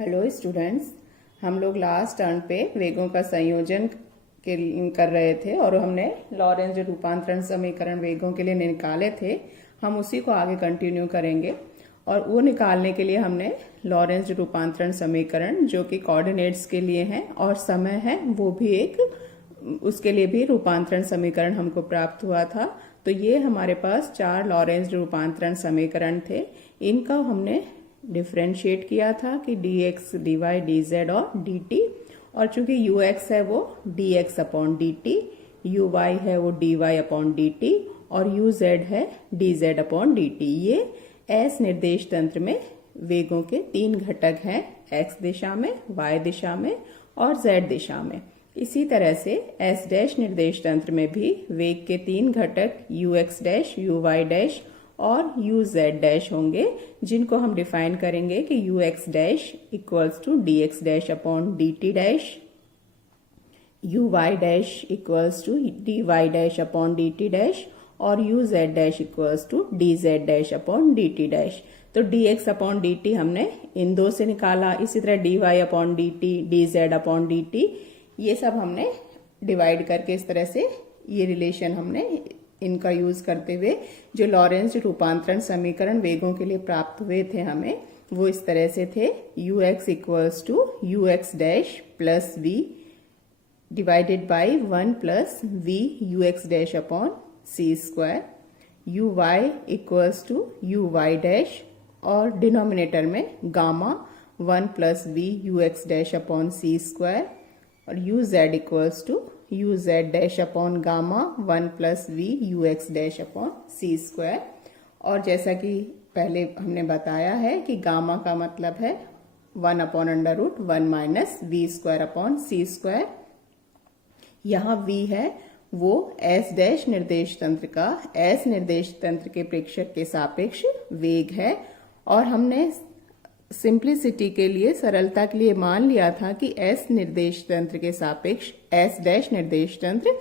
Hello students, हम लोग last turn पे वेगों का संयोजन कर रहे थे और हमने लॉरेंज रूपांतरण समीकरण वेगों के लिए निकाले थे। हम उसी को आगे कंटिन्यू करेंगे और वो निकालने के लिए हमने लॉरेंज रूपांतरण समीकरण जो कि कोऑर्डिनेट्स के लिए है और समय है वो भी उसके लिए भी रूपांतरण समीकरण हमको प्राप्त हुआ था। तो ये हमारे पास 4 लॉरेंज रूपांतरण समीकरण थे। इनका हमने डिफ्रेंशिएट किया था कि dx, dy, dz और dt, और चूंकि ux है वो dx अपॉन dt, uy है वो dy अपॉन dt और uz है dz अपॉन dt। ये s निर्देश तंत्र में वेगों के 3 घटक हैं, x दिशा में, y दिशा में और z दिशा में। इसी तरह से s डैश निर्देश तंत्र में भी वेग के 3 घटक ux डैश, uy डैश और uz डैश होंगे, जिनको हम डिफाइन करेंगे कि ux dash equals to dx dash upon dt dash, uy dash equals to dy dash upon dt dash और uz dash equals to dz dash upon dt dash. तो dx upon dt हमने इन दो से निकाला, इसी तरह dy upon dt, dz upon dt, ये सब हमने डिवाइड करके इस तरह से ये रिलेशन हमने इनका यूज करते हुए जो लॉरेंज रूपांतरण समीकरण वेगों के लिए प्राप्त हुए थे हमें, वो इस तरह से थे। ux equals to ux dash plus v divided by 1 plus v ux dash upon c square, uy equals to uy dash और डिनोमिनेटर में gamma 1 plus v ux dash upon c square और uz equals to uz dash upon gamma 1 plus v ux dash upon c square. और जैसा कि पहले हमने बताया है कि गामा का मतलब है 1 upon under root 1 minus v square upon c square. यहाँ v है वो s डैश निर्देश तंत्र का s निर्देश तंत्र के प्रेक्षक के सापेक्ष वेग है और हमने सिंप्लिसिटी के लिए, सरलता के लिए मान लिया था कि s निर्देश तंत्र के सापेक्ष s डैश निर्देश तंत्र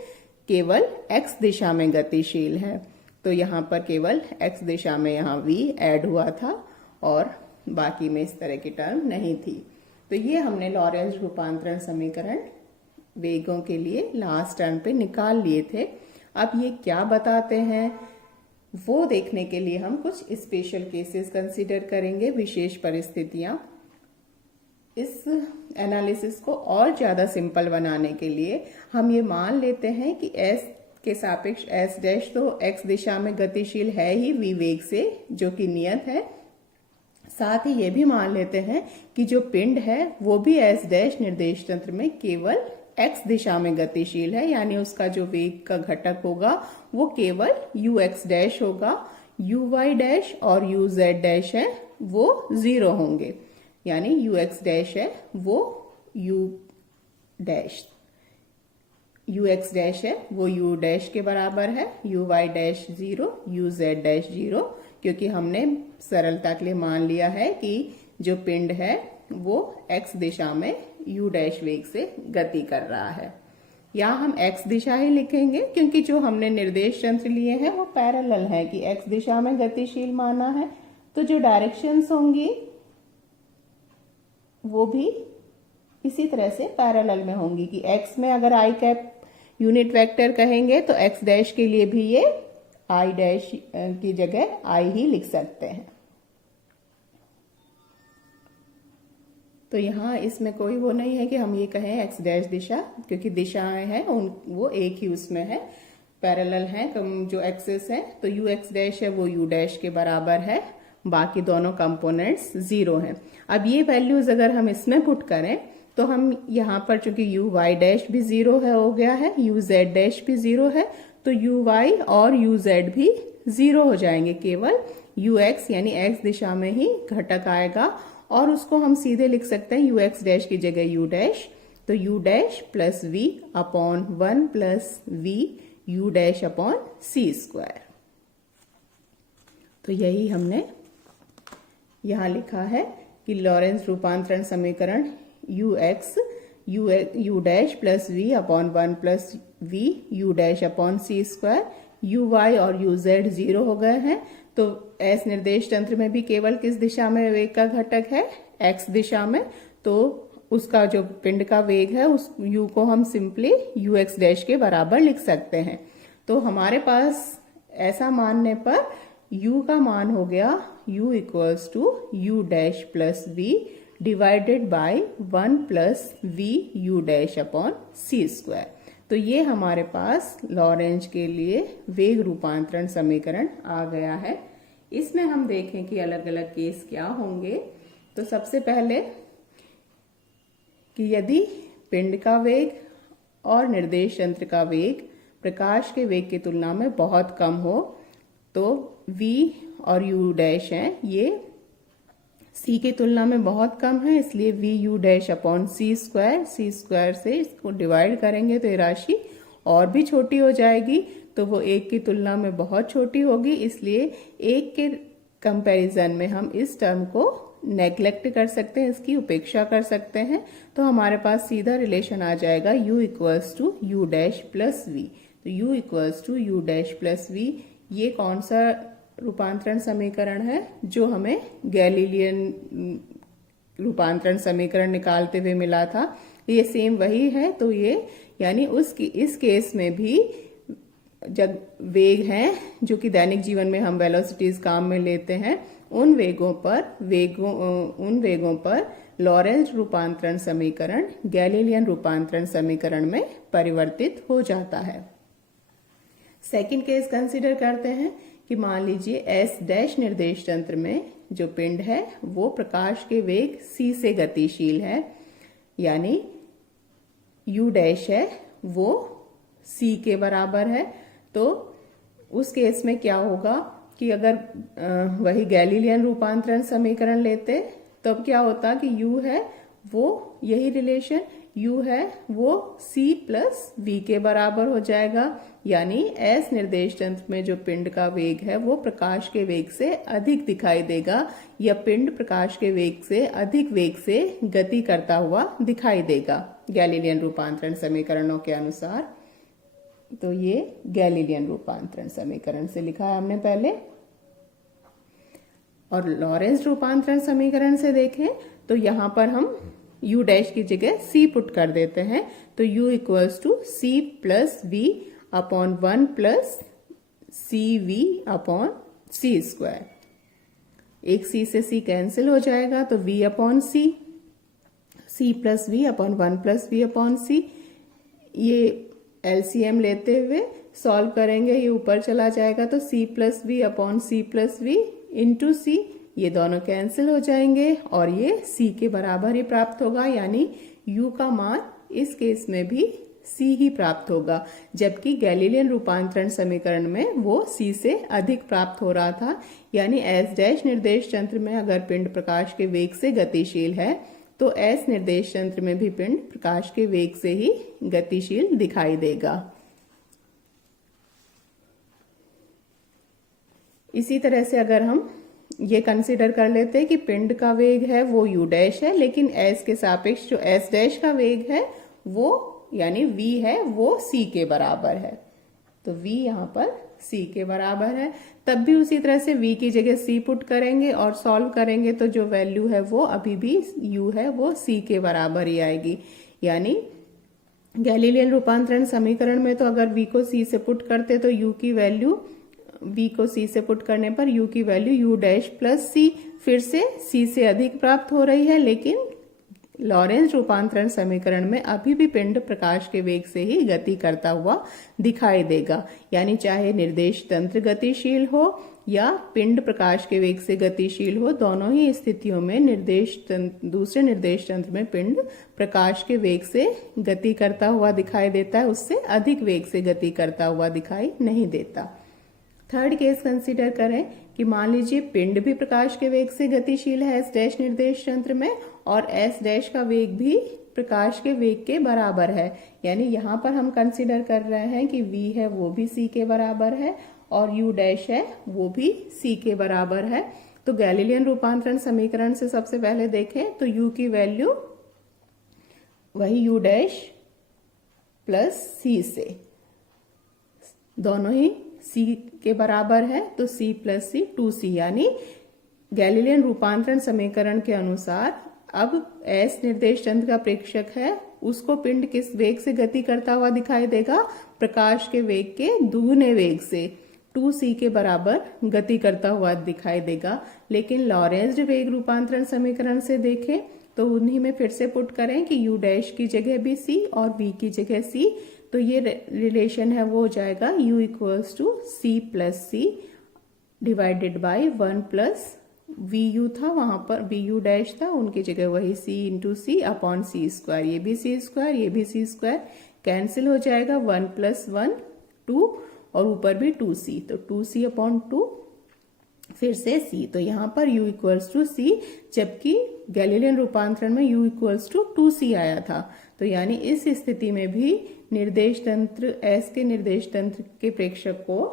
केवल x दिशा में गतिशील है। तो यहाँ पर केवल x दिशा में यहाँ v ऐड हुआ था और बाकी में इस तरह की टर्म नहीं थी। तो ये हमने लॉरेंज रूपांतरण समीकरण वेगों के लिए लास्ट टर्म पे निकाल लिए थे। अब ये क्या बताते हैं वो देखने के लिए हम कुछ स्पेशल केसेस कंसीडर करेंगे, विशेष परिस्थितियां। इस एनालिसिस को और ज्यादा सिंपल बनाने के लिए हम ये मान लेते हैं कि s के सापेक्ष s डैश तो x दिशा में गतिशील है ही v वेग से, जो कि नियत है। साथ ही ये भी मान लेते हैं कि जो पिंड है वो भी s डैश निर्देश तंत्र में केवल x दिशा में गतिशील है, यानी उसका जो वेग का घटक होगा वो केवल ux डैश होगा। uy डैश और uz डैश है वो 0 होंगे, यानी ux डैश है वो u डैश, ux डैश है वो u डैश के बराबर है, uy डैश 0, uz डैश 0, क्योंकि हमने सरलता के लिए मान लिया है कि जो पिंड है वो x दिशा में u डैश वेग से गति कर रहा है। यहाँ हम x दिशा ही लिखेंगे क्योंकि जो हमने निर्देश तंत्र लिए हैं वो पैरेलल है कि x दिशा में गतिशील माना है। तो जो डायरेक्शंस होंगी वो भी इसी तरह से पैरेलल में होंगी कि x में अगर i कैप यूनिट वेक्टर कहेंगे तो x डैश के लिए भी ये i डैश की जगह i ही लिख सकते हैं। तो यहाँ इसमें कोई वो नहीं है कि हम ये कहें x डैश दिशा, क्योंकि दिशाएं हैं वो एक ही उसमें है, पैरेलल है जो एक्सिस है। तो ux डैश है वो u डैश के बराबर है, बाकी दोनों कंपोनेंट्स 0 हैं। अब ये वैल्यूज अगर हम इसमें पुट करें तो हम यहाँ पर चूंकि uy डैश भी 0 है हो गया है, uz डैश भी 0 है, तो uy और uz भी 0 हो जाएंगे, केवल ux यानी x दिशा में ही घटक आएगा और उसको हम सीधे लिख सकते हैं ux डैश की जगह u डैश। तो u dash plus v upon 1 plus v u dash upon c square. तो यही हमने यहाँ लिखा है कि लॉरेंज रूपांतरण समीकरण u dash plus v upon 1 plus v u dash upon c square, uy और uz 0 हो गए हैं। तो s निर्देश तंत्र में भी केवल किस दिशा में वेग का घटक है, x दिशा में। तो उसका जो पिंड का वेग है उस u को हम सिंपली ux डैश के बराबर लिख सकते हैं। तो हमारे पास ऐसा मानने पर u का मान हो गया u equals to u dash plus v divided by 1 plus v u dash upon c square. तो ये हमारे पास लॉरेंज के लिए वेग रूपांतरण समीकरण आ गया है। इसमें हम देखें कि अलग अलग केस क्या होंगे। तो सबसे पहले कि यदि पिंड का वेग और निर्देश यंत्र का वेग प्रकाश के वेग की तुलना में बहुत कम हो तो v और u डैश हैं ये c की तुलना में बहुत कम है, इसलिए v u dash upon c square से इसको डिवाइड करेंगे तो ये राशि और भी छोटी हो जाएगी, तो वो 1 की तुलना में बहुत छोटी होगी, इसलिए 1 के कंपैरिजन में हम इस टर्म को नेग्लेक्ट कर सकते हैं, इसकी उपेक्षा कर सकते हैं। तो हमारे पास सीधा रिलेशन आ जाएगा u equals to u dash plus v. तो u equals to u dash plus v ये कौन सा रूपांतरण समीकरण है जो हमें गैलीलियन रूपांतरण समीकरण निकालते हुए मिला था, ये सेम वही है। तो ये यानी इस केस में भी जब वेग हैं जो कि दैनिक जीवन में हम वेलोसिटीज काम में लेते हैं उन वेगों पर लॉरेंज रूपांतरण समीकरण गैलीलियन रूपांतरण समीकरण में परिवर्तित हो जाता है। सेकंड केस कंसीडर करते हैं कि मान लीजिए एस डैश निर्देश तंत्र में जो पिंड है वो प्रकाश के वेग c से गतिशील है, यानी u डैश है वो c के बराबर है। तो उस केस में क्या होगा कि अगर वही गैलीलियन रूपांतरण समीकरण लेते तब क्या होता कि u है वो यही रिलेशन u है वो c प्लस v के बराबर हो जाएगा, यानी s निर्देश तंत्र में जो पिंड का वेग है वो प्रकाश के वेग से अधिक दिखाई देगा या पिंड प्रकाश के वेग से अधिक वेग से गति करता हुआ दिखाई देगा गैलीलियन रूपांतरण समीकरणों के अनुसार। तो ये गैलीलियन रूपांतरण समीकरण से लिखा है हमने पहले। और लॉरेंज रूपांतरण समीकरण से देखें तो यहां पर हम u डैश की जगह c पुट कर देते हैं, तो u equals to c plus v upon 1 plus c v upon c square. एक c से c कैंसिल हो जाएगा तो v upon c plus v upon 1 plus v upon c। ये एलसीएम लेते हुए सॉल्व करेंगे, ये ऊपर चला जाएगा तो c plus v upon c plus v into c, ये दोनों कैंसिल हो जाएंगे और ये c के बराबर ही प्राप्त होगा, यानी u का मान इस केस में भी c ही प्राप्त होगा, जबकि गैलीलियन रूपांतरण समीकरण में वो c से अधिक प्राप्त हो रहा था। यानी s डैश निर्देश तंत्र में अगर पिंड प्रकाश के वेग से गतिशील है तो s निर्देश तंत्र में भी पिंड प्रकाश के वेग से ही गतिशील दिखाई देगा। इसी तरह से अगर हम ये कंसीडर कर लेते हैं कि पिंड का वेग है वो u डैश है, लेकिन s के सापेक्ष जो s डैश का वेग है वो यानी v है वो c के बराबर है, तो v यहाँ पर c के बराबर है। तब भी उसी तरह से v की जगह c पुट करेंगे और सॉल्व करेंगे तो जो वैल्यू है वो अभी भी u है वो c के बराबर ही आएगी। यानी गैलीलियन रूपांतरण समीकरण में तो अगर v को c से पुट करते तो u की वैल्यू v को c से पुट करने पर u की value u dash plus c फिर से c से अधिक प्राप्त हो रही है, लेकिन लॉरेंज रूपांतरण समीकरण में अभी भी पिंड प्रकाश के वेग से ही गति करता हुआ दिखाई देगा। यानी चाहे निर्देश तंत्र गतिशील हो या पिंड प्रकाश के वेग से गतिशील हो, दोनों ही स्थितियों में दूसरे निर्देश तंत्र में पिंड प्रकाश के वेग से गति करता हुआ दिखाई देता है, उससे अधिक वेग से गति करता हुआ दिखाई नहीं देता। थर्ड केस कंसीडर करें कि मान लीजिए पिंड भी प्रकाश के वेग से गतिशील है एस डैश निर्देश तंत्र में और एस डैश का वेग भी प्रकाश के वेग के बराबर है। यानी यहाँ पर हम कंसीडर कर रहे हैं कि v है वो भी c के बराबर है और u डैश है वो भी c के बराबर है। तो गैलीलियन रूपांतरण समीकरण से सबसे पहले देखें तो u की वैल्यू वही u डैश प्लस c से दोनों ही c के बराबर है, तो c प्लस c 2c, यानी गैलीलियन रूपांतरण समीकरण के अनुसार अब एस निर्देश तंत्र का प्रेक्षक है, उसको पिंड किस वेग से गति करता हुआ दिखाई देगा? प्रकाश के वेग के दुगुने वेग से 2c के बराबर गति करता हुआ दिखाई देगा। लेकिन लॉरेंज्ड वेग रूपांतरण समीकरण से देखें तो उन्हीं में फिर से पुट करें कि u डैश की जगह भी c और v की जगह c, तो ये रिलेशन है वो हो जाएगा u equals to c plus c divided by 1 plus vu था, वहां पर vu डैश था, उनकी जगह वही c इंटू सी अपॉन सी स्क्वायर, ये भी c स्क्वायर ये भी c स्क्वायर कैंसिल हो जाएगा, 1 प्लस 1 2 और ऊपर भी 2c, तो 2c अपॉन 2 फिर से c, तो यहाँ पर u इक्वल्स टू c, जबकि गैलीलियन रूपांतरण में u इक्वल्स टू 2c आया था। तो यानी इस स्थिति में भी निर्देश तंत्र s के निर्देश तंत्र के प्रेक्षक को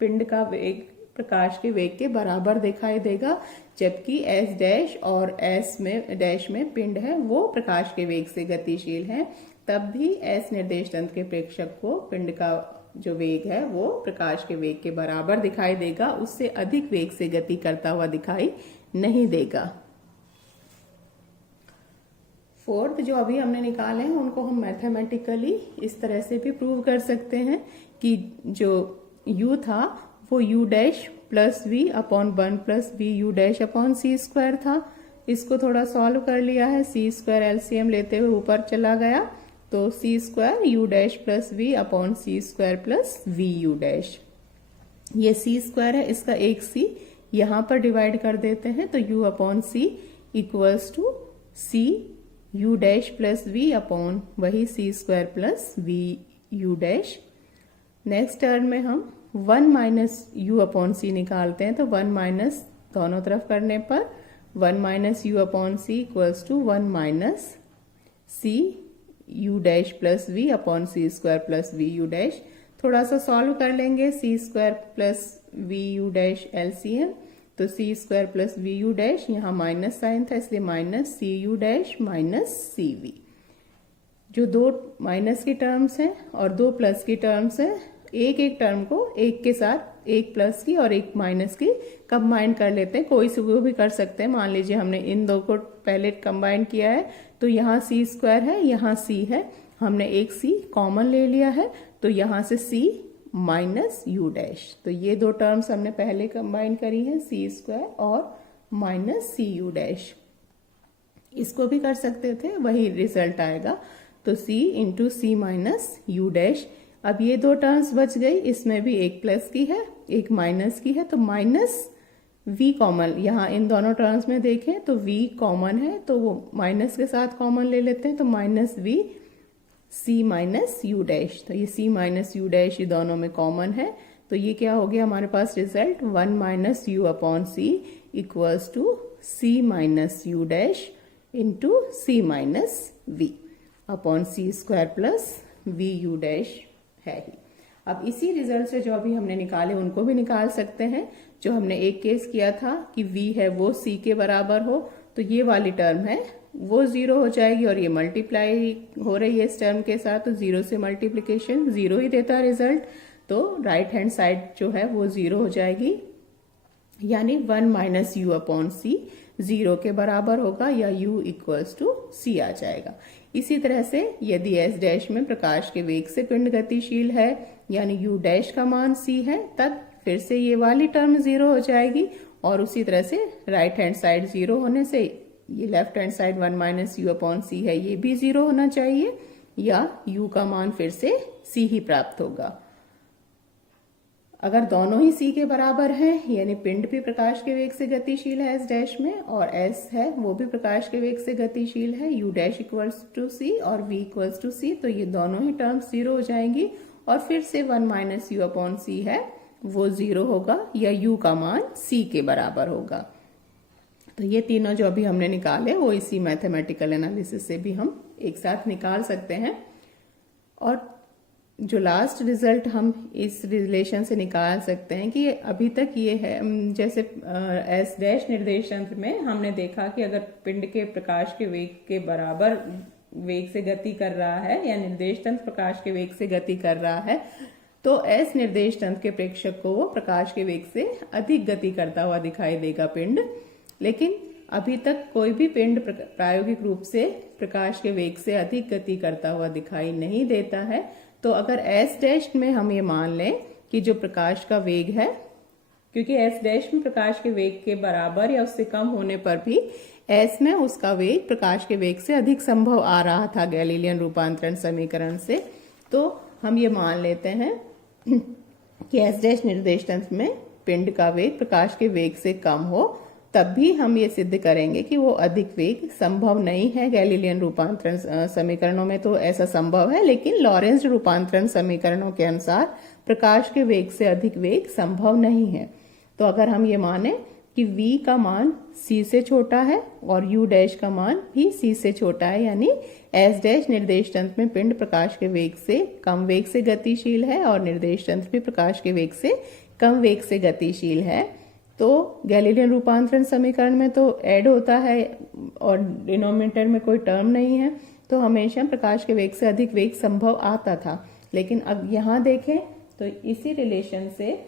पिंड का वेग प्रकाश के वेग के बराबर दिखाई देगा, जबकि s डैश और s में डैश में पिंड है वो प्रकाश के वेग से गतिशील है। तब भी s निर्देश तंत्र के प्रेक्षक को पिंड का जो वेग है वो प्रकाश के वेग के बराबर दिखाई देगा, उससे अधिक वेग से गति करता हुआ दिखाई नहीं देगा। फोर्थ जो अभी हमने निकाले हैं उनको हम मैथमेटिकली इस तरह से भी प्रूव कर सकते हैं कि जो u था वो u dash plus v upon 1 plus v u dash upon c square था। इसको थोड़ा सॉल्व कर लिया है, सी स्क्वायर एलसीएम लेते हुए ऊपर चला गया, तो c square u dash plus v upon c square plus v u dash, ये सी स्क्वायर है, इसका एक सी यहाँ पर डिवाइड कर देते हैं, तो u upon c equals to c u dash plus v upon वही c square plus v u dash. Next term में हम 1 माइनस यू अपॉन सी निकालते हैं, तो 1 माइनस दोनों तरफ करने पर 1 minus u upon c equals to 1 minus c u dash plus v upon c square plus v u dash. थोड़ा सा सॉल्व कर लेंगे, c square plus v u dash LCM, तो c square plus v u dash, यहाँ minus sign था इसलिए minus c u dash minus c v. जो दो माइनस की टर्म्स हैं और दो प्लस की टर्म्स हैं, एक एक टर्म को एक के साथ एक प्लस की और एक माइनस की कंबाइन कर लेते हैं, कोई से वो भी कर सकते हैं। मान लीजिए हमने इन दो को पहले कंबाइन किया है, तो यहाँ सी स्क्वायर है यहाँ सी है, हमने एक सी कॉमन ले लिया है, तो यहाँ से सी माइनस यू डैश, तो ये दो टर्म्स हमने पहले कंबाइन करी है, सी स्क्वायर और माइनस सी यू डैश। इसको भी कर सकते थे, वही रिजल्ट आएगा, तो c into c minus u dash. अब ये दो टर्म्स बच गई, इसमें भी एक प्लस की है एक माइनस की है, तो माइनस v कॉमन, यहाँ इन दोनों टर्म्स में देखें तो v कॉमन है, तो वो माइनस के साथ कॉमन ले लेते हैं, तो minus v c minus u dash, तो ये c माइनस यू डैश ये दोनों में कॉमन है, तो ये क्या हो गया हमारे पास result 1 minus u upon c equals to c minus u dash into c minus v upon c square plus v u dash है ही। अब इसी रिजल्ट से जो अभी हमने निकाले उनको भी निकाल सकते हैं। जो हमने एक केस किया था कि v है वो c के बराबर हो, तो ये वाली टर्म है वो 0 हो जाएगी और ये मल्टीप्लाई हो रही है इस टर्म के साथ, तो 0 से मल्टीप्लिकेशन 0 ही देता है रिजल्ट, तो राइट हैंड साइड जो है वो 0 हो जाएगी, यानी 1 माइनस यू अपॉन सी 0 के बराबर होगा या u इक्वल्स टू c आ जाएगा। इसी तरह से यदि s डैश में प्रकाश के वेग से पिंड गतिशील है यानी u डैश का मान c है, तब फिर से ये वाली टर्म 0 हो जाएगी और उसी तरह से राइट हैंड साइड 0 होने से ये left hand side 1 minus u upon c है ये भी 0 होना चाहिए या u का मान फिर से c ही प्राप्त होगा। अगर दोनों ही c के बराबर हैं यानी पिंड भी प्रकाश के वेग से गतिशील है s डैश में और s है वो भी प्रकाश के वेग से गतिशील है, u dash equals to c और v इक्वल्स टू c, तो ये दोनों ही टर्म्स 0 हो जाएंगी और फिर से 1 माइनस यू अपॉन सी है वो 0 होगा या u का मान c के बराबर होगा। तो ये तीनों जो अभी हमने निकाले वो इसी मैथमेटिकल एनालिसिस से भी हम एक साथ निकाल सकते हैं। और जो लास्ट रिजल्ट हम इस रिलेशन से निकाल सकते हैं कि अभी तक ये है, जैसे एस डैश निर्देश तंत्र में हमने देखा कि अगर पिंड के प्रकाश के वेग के बराबर वेग से गति कर रहा है या निर्देश तंत्र प्रकाश के वेग से गति कर रहा है, तो एस निर्देश तंत्र के प्रेक्षक को वो प्रकाश के वेग से अधिक गति करता हुआ दिखाई देगा पिंड। लेकिन अभी तक कोई भी पिंड प्रायोगिक रूप से प्रकाश के वेग से अधिक गति करता हुआ दिखाई नहीं देता है। तो अगर s डैश में हम ये मान लें कि जो प्रकाश का वेग है, क्योंकि s डैश में प्रकाश के वेग के बराबर या उससे कम होने पर भी s में उसका वेग प्रकाश के वेग से अधिक संभव आ रहा था गैलीलियन रूपांतरण समीकरण से, तो हम ये मान लेते हैं कि s डैश निर्देश तंत्र में पिंड का वेग प्रकाश के वेग से कम हो, तब भी हम ये सिद्ध करेंगे कि वो अधिक वेग संभव नहीं है। गैलीलियन रूपांतरण समीकरणों में तो ऐसा संभव है, लेकिन लॉरेंज रूपांतरण समीकरणों के अनुसार प्रकाश के वेग से अधिक वेग संभव नहीं है। तो अगर हम ये माने कि v का मान c से छोटा है और u डैश का मान भी c से छोटा है, यानी s डैश निर्देश तंत्र में पिंड प्रकाश के वेग से कम वेग से गतिशील है और निर्देश तंत्र भी प्रकाश के वेग से कम वेग से गतिशील है, तो गैलीलियन रूपांतरण समीकरण में तो ऐड होता है और डिनोमिनेटर में कोई टर्म नहीं है, तो हमेशा प्रकाश के वेग से अधिक वेग संभव आता था। लेकिन अब यहां देखें तो इसी रिलेशन से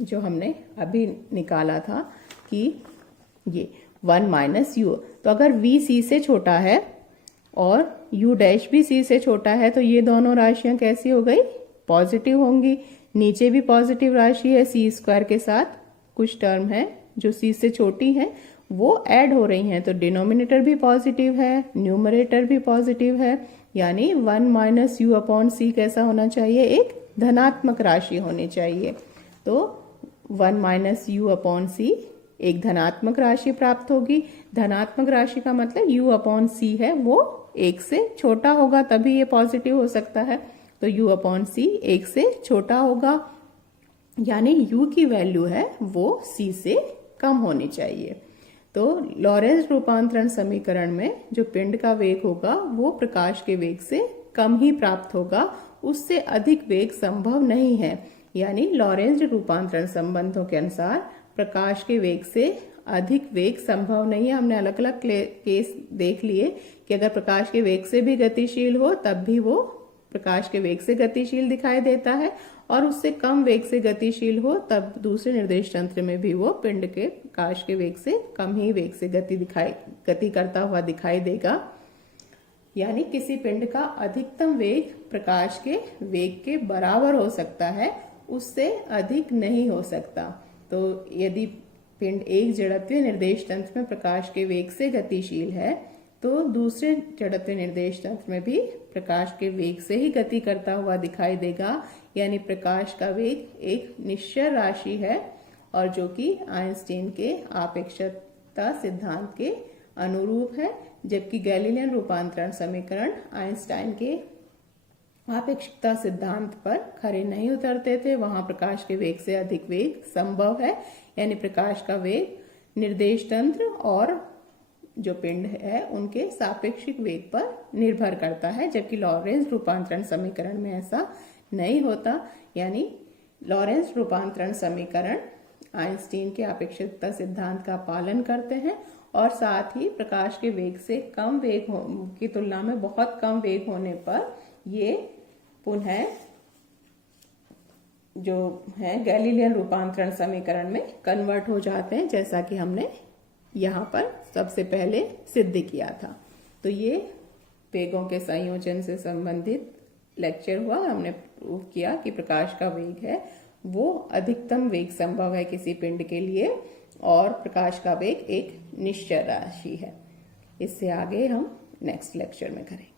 जो हमने अभी निकाला था कि ये 1 माइनस यू, तो अगर v c से छोटा है और u डैश भी c से छोटा है तो ये दोनों राशियां कैसी हो गई, पॉजिटिव होंगी। नीचे भी पॉजिटिव राशि है, c स्क्वायर के साथ कुछ टर्म है जो c से छोटी है वो ऐड हो रही हैं, तो डिनोमिनेटर भी पॉजिटिव है, न्यूमरेटर भी पॉजिटिव है, यानी 1 माइनस यू अपॉन सी कैसा होना चाहिए, एक धनात्मक राशि होनी चाहिए। तो 1 माइनस यू अपॉन सी एक धनात्मक राशि प्राप्त होगी। धनात्मक राशि का मतलब u अपॉन सी है वो 1 से छोटा होगा, तभी ये पॉजिटिव हो सकता है। तो u अपॉन सी 1 से छोटा होगा, यानी u की वैल्यू है वो c से कम होनी चाहिए। तो लॉरेंज रूपांतरण समीकरण में जो पिंड का वेग होगा वो प्रकाश के वेग से कम ही प्राप्त होगा, उससे अधिक वेग संभव नहीं है। यानी लॉरेंज रूपांतरण संबंधों के अनुसार प्रकाश के वेग से अधिक वेग संभव नहीं है। हमने अलग अलग केस देख लिए कि अगर प्रकाश के वेग से भी गतिशील हो तब भी वो प्रकाश के वेग से गतिशील दिखाई देता है, और उससे कम वेग से गतिशील हो तब दूसरे निर्देश तंत्र में भी वो पिंड के प्रकाश के वेग से कम ही वेग से गति करता हुआ दिखाई देगा। यानी किसी पिंड का अधिकतम वेग प्रकाश के वेग के बराबर हो सकता है, उससे अधिक नहीं हो सकता। तो यदि पिंड एक जड़त्वीय निर्देश तंत्र में प्रकाश के वेग से गतिशील है तो दूसरे जड़त्वीय निर्देश तंत्र में भी प्रकाश के वेग से ही गति करता हुआ दिखाई देगा। यानी प्रकाश का वेग एक निश्चर राशि है और जो कि आइंस्टीन के आपेक्षता सिद्धांत के अनुरूप है, जबकि गैलीलियन रूपांतरण समीकरण आइंस्टाइन के आपेक्षिकता सिद्धांत पर खरे नहीं उतरते थे। वहां प्रकाश के वेग से अधिक वेग संभव है, यानी प्रकाश का वेग निर्देश तंत्र और जो पिंड है उनके सापेक्षिक वेग पर निर्भर करता है, जबकि लॉरेंज रूपांतरण समीकरण में ऐसा नहीं होता। यानी लॉरेंज रूपांतरण समीकरण आइंस्टीन के आपेक्षिकता सिद्धांत का पालन करते हैं और साथ ही प्रकाश के वेग से कम वेग की तुलना में बहुत कम वेग होने पर ये पुनः जो है गैलीलियन रूपांतरण समीकरण में कन्वर्ट हो जाते हैं, जैसा कि हमने यहाँ पर सबसे पहले सिद्ध किया था। तो ये वेगों के संयोजन से संबंधित लेक्चर हुआ। हमने प्रूव किया कि प्रकाश का वेग है वो अधिकतम वेग संभव है किसी पिंड के लिए, और प्रकाश का वेग एक निश्चय राशि है। इससे आगे हम नेक्स्ट लेक्चर में करेंगे।